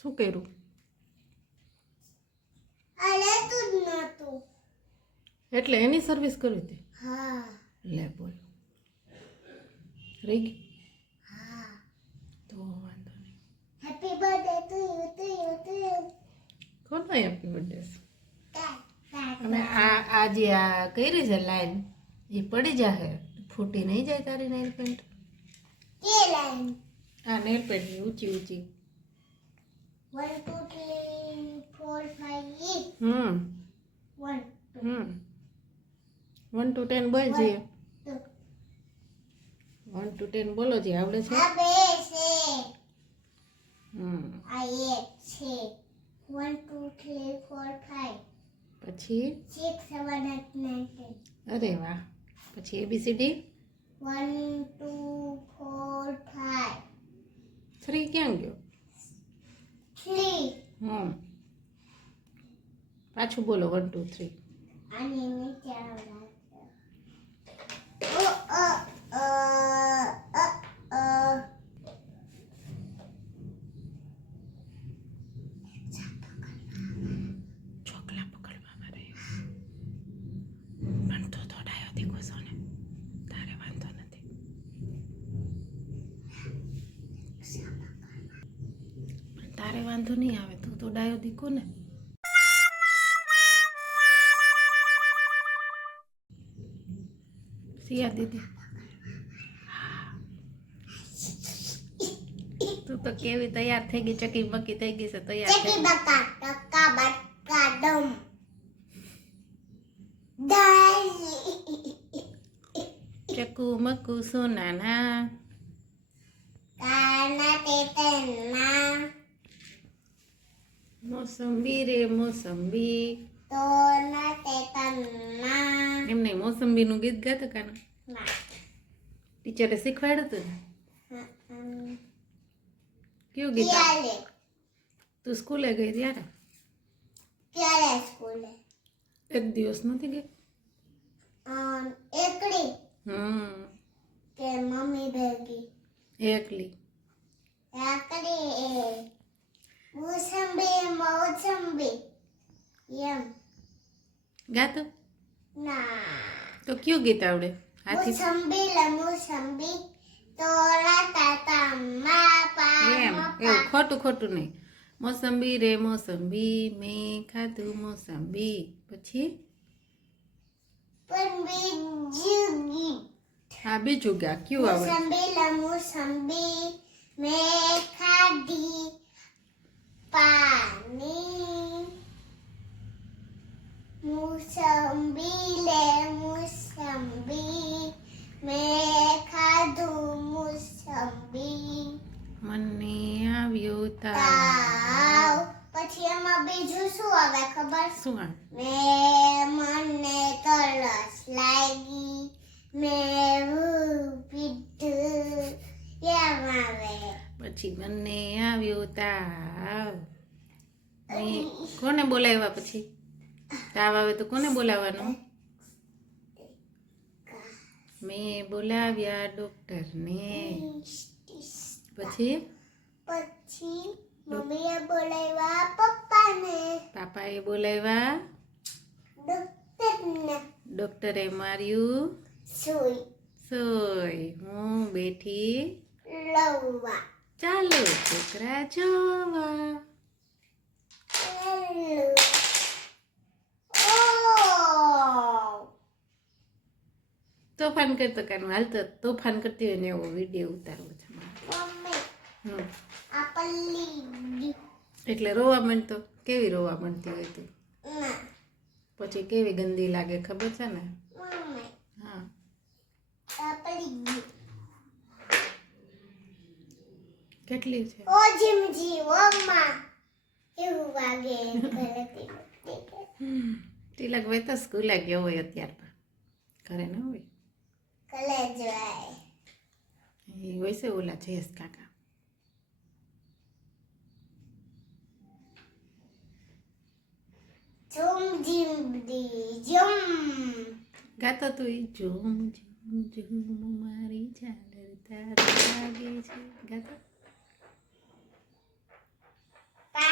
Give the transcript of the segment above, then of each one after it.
શું કર્યું? અરે તું જ નહોતું. એટલે એની સર્વિસ કરવી હતી? હા. લે બોલ, રહી ગઈ? હા. તો વાંધો નહીં. Happy birthday to you. કોનો હેપી બર્થડે? અને આ જે આ કરી છે લાઈન એ પડી જાહે, ફૂટી નહીં જાય તારી નેલ પેન્ટ? કે લાઈન? આ નેલ પેન્ટની ઊંચી ઊંચી. 1 2 3 4 5 1 1 to 10 બોલ છે. 2 1 to 10 બોલો જે આવડે છે. આ બે છે. આ એક છે. 1 2 3 4 5 પછી 6 7 8 9 10. અરે વાહ. પછી ABCD 1 2 4 5 3 ક્યાં ગયો? 3 પાછું બોલો 1 2 3. આની નીચે આવડા. ચોકલા પકડવામાં રહ્યો પણ તો થોડાયો દીકો સોને, તારે વાંધો નથી. પણ તારે વાંધો નહીં આવે, તું તો ડાયો દીકો ને. સિયા દીદી તું તો કેવી તૈયાર થઈ ગઈ, ચકી બકી થઈ ગઈ છે, તૈયાર થઈ ચકી ગઈ. બકા ટકા બકા ડમ દાઈ ચકુ મકુ સોનાના કાના તેતના મોસંબી રે મોસંબી. તો ના તેતના એમ નહીં, મોસંબીનું ગીત ગાતો કાનો ના. ટીચરે શીખવાડ્યું હતું ને? કયું ગીત? ક્યારે તું સ્કૂલે ગઈ ત્યારે ક્યારે સ્કૂલે? એક દિવસ નથી ગઈ? એકડી કે મમ્મી ભેગી? એકલી. એકડી મોસંબી એમ ગાતો ના. તો કયું ગીત આવડે? હાથી મોસંબી તોરા તાતા મા પા એમ એવું ખોટું ખોટું નહીં. મોસંબી રે મોસંબી મેં ખાધું મોસંબી. પછી પણ બીજું ગીત. હા બીજું ગા કયું આવડે? મોસંબી મેં ખાધી પાણી. મોસંબી મેં ખાધું મોસંબી. મને આવ્યો તાવ. તાવ. પછી એમાં બીજું શું આવે ખબર? શું આવે? મને તરસ લાગી મેં પીધું એમ આવે. પછી મને આવ્યો તાવ. મેં કોને બોલાવ્યા? પછી તાવ આવે તો કોને બોલાવવાનું? મેં બોલાવ્યા ડોક્ટરને. પછી મમ્મીએ બોલાવ્યા પપ્પાને. પાપાએ બોલાવ્યા ડોક્ટરને. ડોક્ટરે માર્યું સુઈ સોય. હું બેઠી લવવા. ચાલો છોકરા જોવા. તોફાન કરતો કાનું હાલતો તોફાન કરતી હોય ને એવો વિડીયો ઉતારવો છે મારે. મમ્મી આ પલ્લી એટલે રોવા માંડતો. કેવી રોવા માંડતી હોય તું? ના. પછી કેવી ગંદી લાગે ખબર છે ને? મમ્મી હા. આ પલ્લી કેટલી છે? ઓ જીમજી ઓમ્મા એવું વાગે ગલતી. તિલક ભાઈ તો સ્કૂલે ગયો હોય અત્યાર પણ ઘરે ન હોય. કલે જાય એ હોય છે ઓલા જયેશ કાકા. ઝુમ જીમડી ઝુમ ગાતો તું ઈ ઝૂમ ઝૂમ ઝૂમ મારી ઝાલર તારે લાગે છે. ગાતો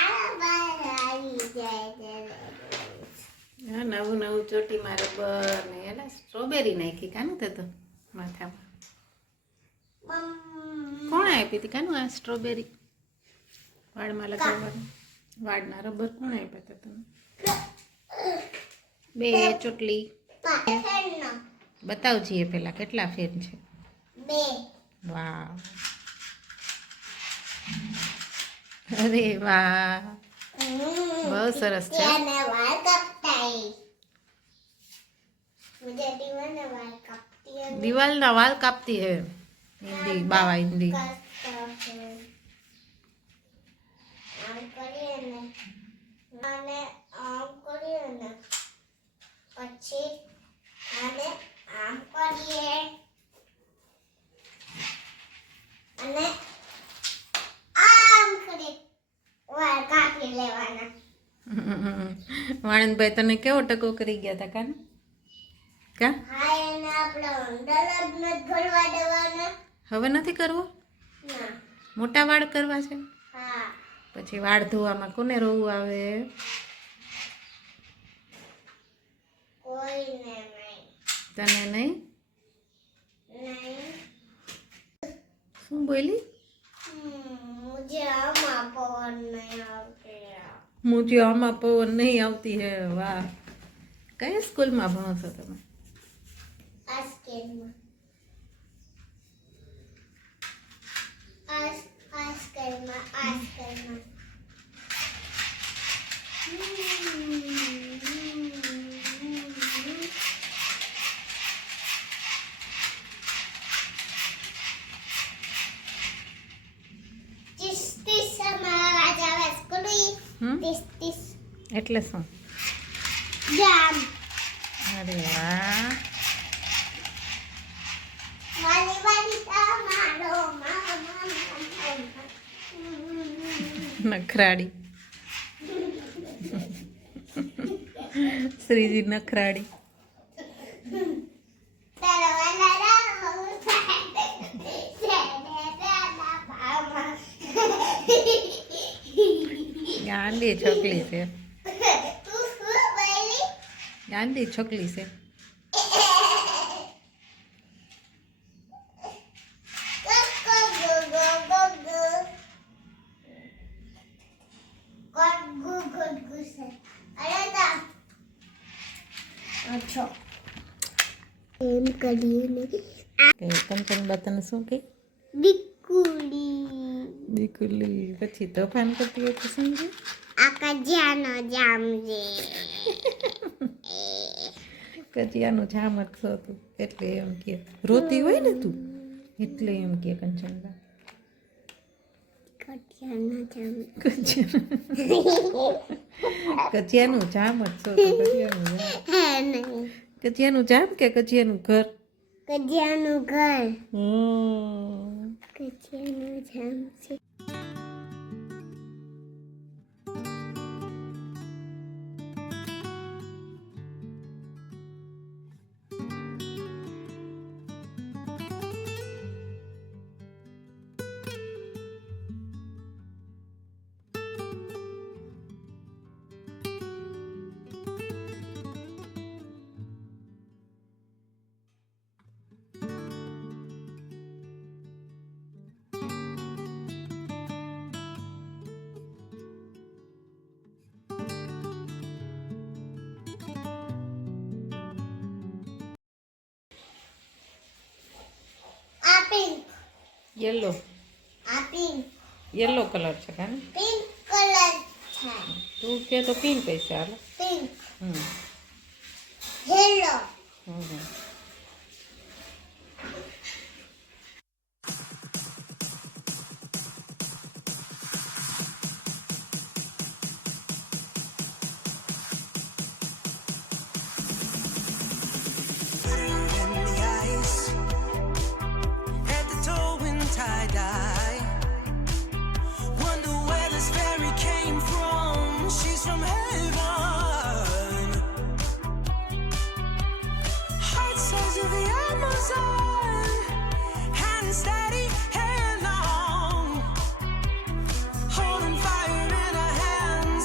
હા નવું નવું ચોટીમાં રબર ને એને સ્ટ્રોબેરી નાખી કાનું થતો માથામાં કોણ આપી હતી કાનું આ સ્ટ્રોબેરી વાળમાં લગાવવાનું વાળના રબર કોણ આપ્યા હતા તમે બે ચોટલી બતાવજીએ પેલા કેટલા ફેર છે વાહ અરે વાહ બહુ સરસ છે દિવાલના વાલ કાપતી હે હિન્દી બાવા હિન્દી પછી આને આમ કરીએ અને આમ કરી વાળ કાપી લેવાના વાણંદભાઈ તને કેવો ટકો કરી ગયા હતા કાન કા હા એને આપણે અંદર જ નથી ઘડવા દેવાના હવે નથી કરવો ના મોટા વાળ કરવા છે હા પછી વાળ ધોવામાં કોને રોવું આવે કોઈને નહીં તને નહીં નહીં શું બોલી मुझे आमा पवन नहीं आते મુજે આમાં પવન નહીં આવતી હે વાહ કઈ સ્કૂલમાં ભણો છો તમે आस्केल में એટલે શું જામ અરે વાહ વાલી વાલી તમારો મામા નખરાડી શ્રીજી નખરાડી ગાંડી છોકરી છે ગાંડી છોકરી છે એમ કરીને કંચન બતન શું કે બિકુલી બિકુલી પછી તોફાન કરતી હોય તો શું કે આકા જાનો જામ જે કચિયાનું જામ જ છો તું એટલે એમ કે રોતી હોય ને તું એટલે એમ કે કંચનબા કટિયાનો જામ કચિયાનું જામ જ છો તું કચિયાનું જામ હે નહીં કચિયાનું જામ કે કચિયાનું ઘર કજિયાનું ઘર હમ કજિયાનું જામ છે પિંક યલો આ પિંક યલો કલર છે કાને પિંક કલર છે તું કે તો પિંક પૈસા હાલો pink hmm yellow hmm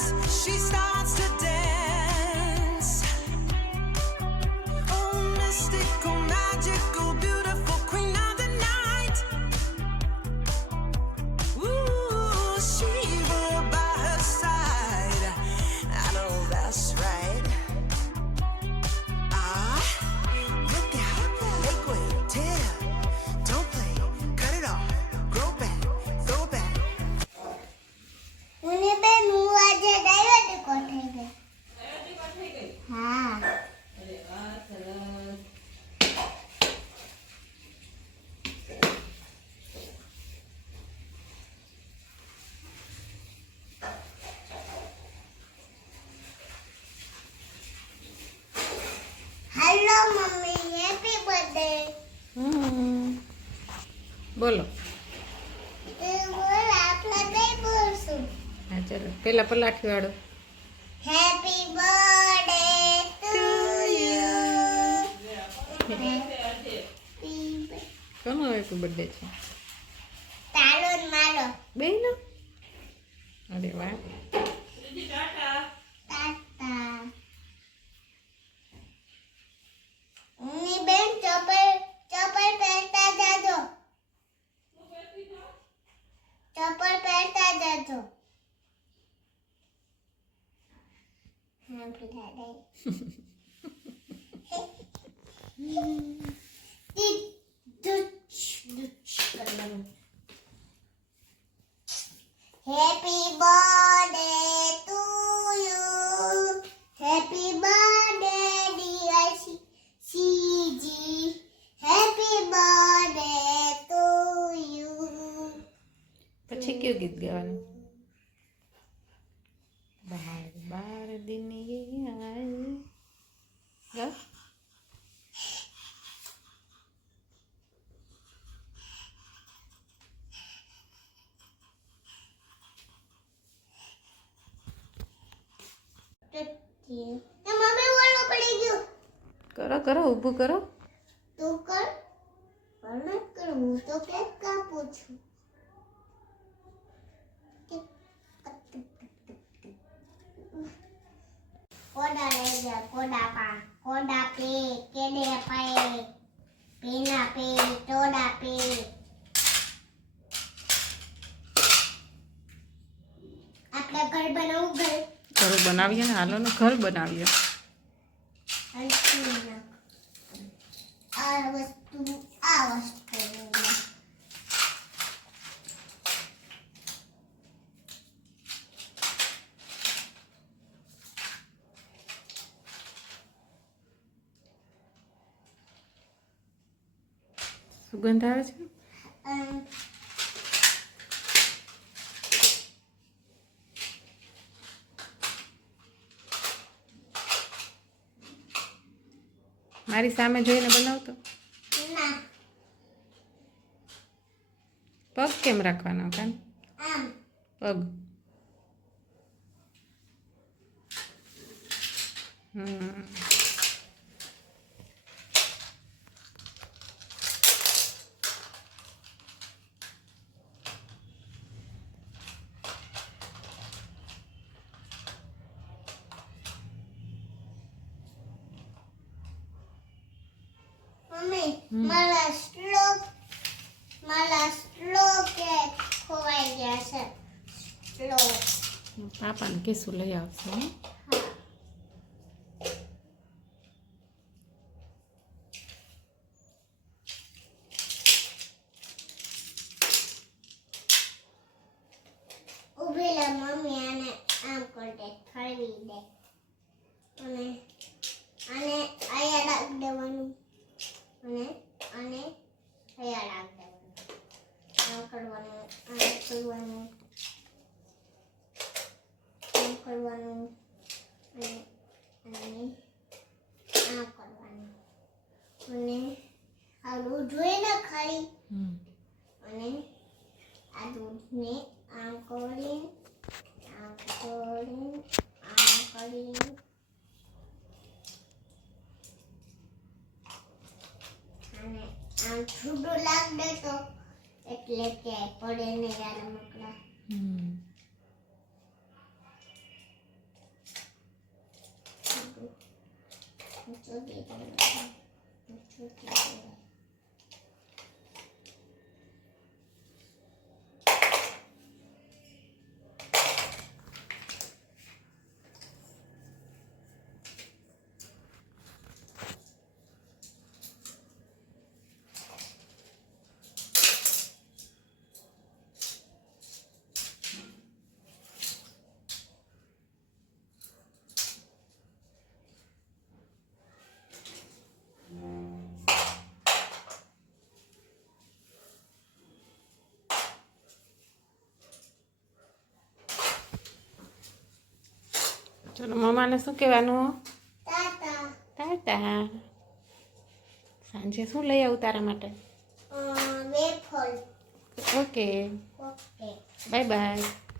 mystical, magical, beautiful queen of the night. Ooh, she will by her side. I know that's right. Ah, look out, make way, tear up, don't play, cut it off, grow back, throw back. મને બે હું આજે divert કોઠે ગઈ હા અરે વાહ, સરસ. Hello mummy happy birthday બોલો. એ બોલ આપણે બે બોલશું હા ચલો, પેલા પલાઠી વાળો. હેપી બર્થડે ટુ યુ કોનો હેપી બર્થડે છે? તારો ને મારો બેયનો? અરે વાહ. તાતા મમ્મી બેન ચપ્પલ પહેરતા જાજો ચપ્પલ પહેરતા જાજો હા પેલા happy birthday to you happy birthday dear CG happy birthday to you પછી કયું ગીત ગાવાનું? બાર બાર દિન યે આયે. ગા. મમ્મી બોલો પડી ગયું કરો કરો, ઊભું કરો. તું કર પણ ન કર હું તો કેક કાપું છું કોડા લઈ જા કોડા પા કોડા પે કેડે પાએ પેના પે ટોડા પે આપણે ઘર બનાવું ઘર ઘર બનાવીએ ને, હાલો ને ઘર બનાવીએ. આ વસ્તુ સુગંધ આવે છે. મારી સામે જોઈને બનાવતો. ના પગ કેમ રાખવાનો? કાન આમ પગ. મમ્મી મારા સ્લો કેક ખોવાઈ ગયા છે સ્લો પાપાને કેસું લઈ આવશે. હે? ઉભી લે મમ્મી આને આમ કરી દે ઠરવી દે અને આને આયા રાખ દેવાનું અને આને આયા રાખ દેવાનું આમ કરવાનું આમ કરવાનું આમ કરવાનું અને આમ કરવાનું અને આ દૂધ જોઈએ ને ખાલી અને આ દૂધને આમ કરીને આમ કરીને આમ કરીને અને આમ છૂટું લાગ દે તો એટલે કે પડે ને યાર મકડા ચોટી ચલો મમ્માને શું કહેવાનું? ટાટા. ટાટા. સાંજે શું લઈ આવું તારા માટે? Wafer. Okay okay. Bye bye.